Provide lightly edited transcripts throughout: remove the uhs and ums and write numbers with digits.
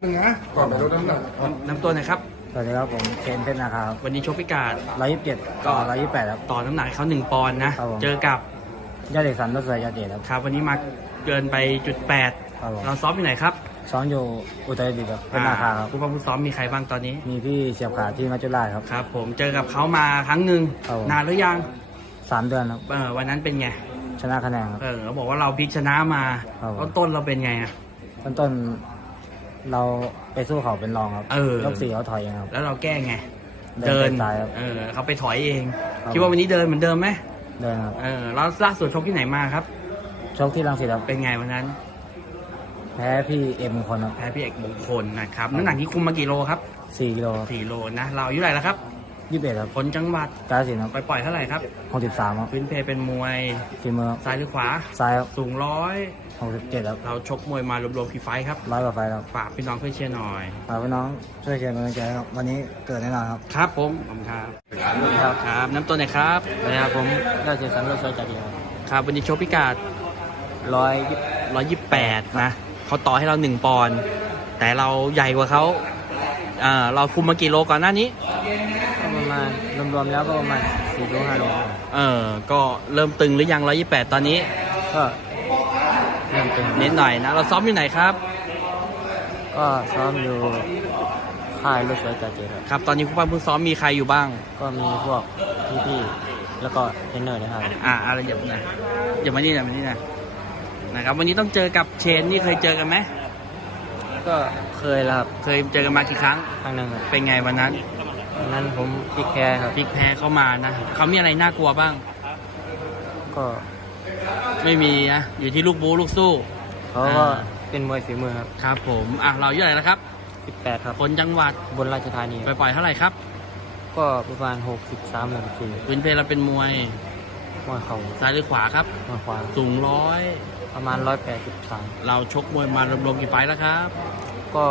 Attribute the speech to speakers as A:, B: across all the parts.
A: นะก่อนไปลดน้ำหนัก
B: น้ำตัวหน่อยครับ
C: สวัสดีครับผมเคนเพชรนะครับ
B: วันนี้ชกพิกัด
C: 127 ก็ 128ครับ
B: ต่อน้ำหนักให้เขา1 ปอนด์นะครับ
C: ผม
B: เจอกับ
C: ยอดเด็กสันรถเสือยอดเดชครับ
B: ครับวันนี้มาเกินไปจุด
C: ครับผม
B: 8เราซ้อมอยู่ไหนครับ
C: ซ้อมอยู่อุตรดิตถ์ครับเป็นนาคาครับ
B: ผู้ซ้อมมีใครบ้างตอนนี้
C: มีพี่เฉียบขาดที่มัจจุราชครับ
B: ครับผมเจอกับเขามาครั้งหนึ่ง
C: ครับผม
B: นานหรือยัง
C: 3 เดือนครับ
B: วันนั้นเป็นไง
C: ชนะคะแนนครับ
B: เขาบอกว่าเราพลิกชนะมา
C: ครับผม
B: ต้นเราเป็นไงอะ
C: ต้นๆเราไปสู้เขาเป็นรองครับ ยก 4เขาถอยเองครับ
B: แล้วเราแก้ไง
C: เดินไปซ้ายครับ
B: เขาไปถอยเอง
C: ครับ
B: คิดว่าวันนี้เดินเหมือนเดิมไหม
C: เดินครับ
B: แล้วล่าสุดชกที่ไหนมาครับ
C: ชกที่รังสิตครับ
B: เป็นไงวันนั้น
C: แพ้พี่เอ็มคนครับ
B: แพ้พี่เอกมงคลนะครับน้ำหนักที่คุมมากี่โลครับ
C: 4 กิโลครับ
B: 4 โลนะเราอายุเท่าไหร่แล้วครับ
C: 21ครับ
B: คนจังหวัด
C: กาฬสินธุ์ครับ
B: ไปปล่อยเท่าไหร่ครับ
C: 63ครับ
B: พื้นเพเป็นมวย
C: ฝีมือครับ
B: ซ้ายหรือขวา
C: ซ้ายครับ
B: สูง
C: 67ครับ
B: เราชกมวยมารวมๆกี่ไฟท์ครับ
C: 100 กว่าไฟครับ
B: ฝากพี่น้องเพื่อนเชียร์หน่อย
C: ฝากพี่น้องช่วยเชียร์กำลังใจครับวันนี้เกิดแน่นอนครับ
B: ครับผมขอบคุณครับ
C: ครับ
B: ครับน้ำตัวไหนอยครับ
C: นะครับผมยอดเด็กสันรถเสือยอดเดชครับ
B: ครับวันนี้ชกพิกัด
C: 128
B: 128นะเขาต่อให้เรา1 ปอนด์แต่เราใหญ่กว่าเขาเราคุมมากี่โลก่อนหน้านี้
C: ก็ประมาณรวมๆแล้วก็ประมาณ4 โล 5 โล
B: ก็เริ่มตึงหรือยัง128ตอนนี้
C: ก็เริ่มเป็น
B: นิดหน่อยนะเราซ้อมอยู่ไหนครับ
C: ก็ซ้อมอยู่ค่ายรถเสือยอดเดชครับ
B: ครับตอนนี้ผู้ซ้อมมีใครอยู่บ้าง
C: ก็มีพวกพี่ๆแล้วก็เทรนเนอร์นะครับ
B: อะไรอย่ามานี่นะครับวันนี้ต้องเจอกับเชนนี่เคยเจอกันไหม
C: ก็เคยแล้วครับ
B: เคยเจอกันมากี่ครั้ง
C: ครั้งหนึ่งครับ
B: เป็นไงวันนั้น
C: วันนั้นผมพลิกแพ้ครับ
B: พลิกแพ้เข้ามานะเขามีอะไรน่ากลัวบ้าง
C: ก็
B: ไม่มีนะอยู่ที่ลูกบูลูกสู้
C: เขาก็เป็นมวยฝีมือครับ
B: ครับผมเราอยู่ไหนแล้วครับ
C: 18 ครับ
B: คนจังหวัด
C: บนราชธานี
B: ไปปล่อยเท่าไหร่ครับ
C: ก็ประมาณ63 64
B: พื้นเพเราเป็นมวย
C: มวยเข่า
B: ซ้ายหรือขวาครับ
C: มวยขวา
B: สูง
C: ประมาณ183
B: เราชกมวยมารวมๆกี่ไฟล์แล้วครับ
C: ก็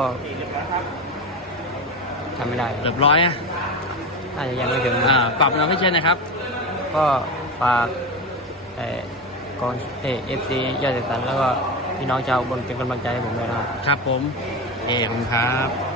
C: ทำไม่ได้
B: เกือบ100อ่ะ
C: น่าจะยังไม่ถึง
B: ฝากพี่น้องให้เชียร์นะครับ
C: ก็ฝากกองFC ยอดเด็กสันแล้วก็พี่น้องชาวอุบลเป็นกำลังใจให้ผมด้วยนะครับ
B: ครับผมขอบคุณครับ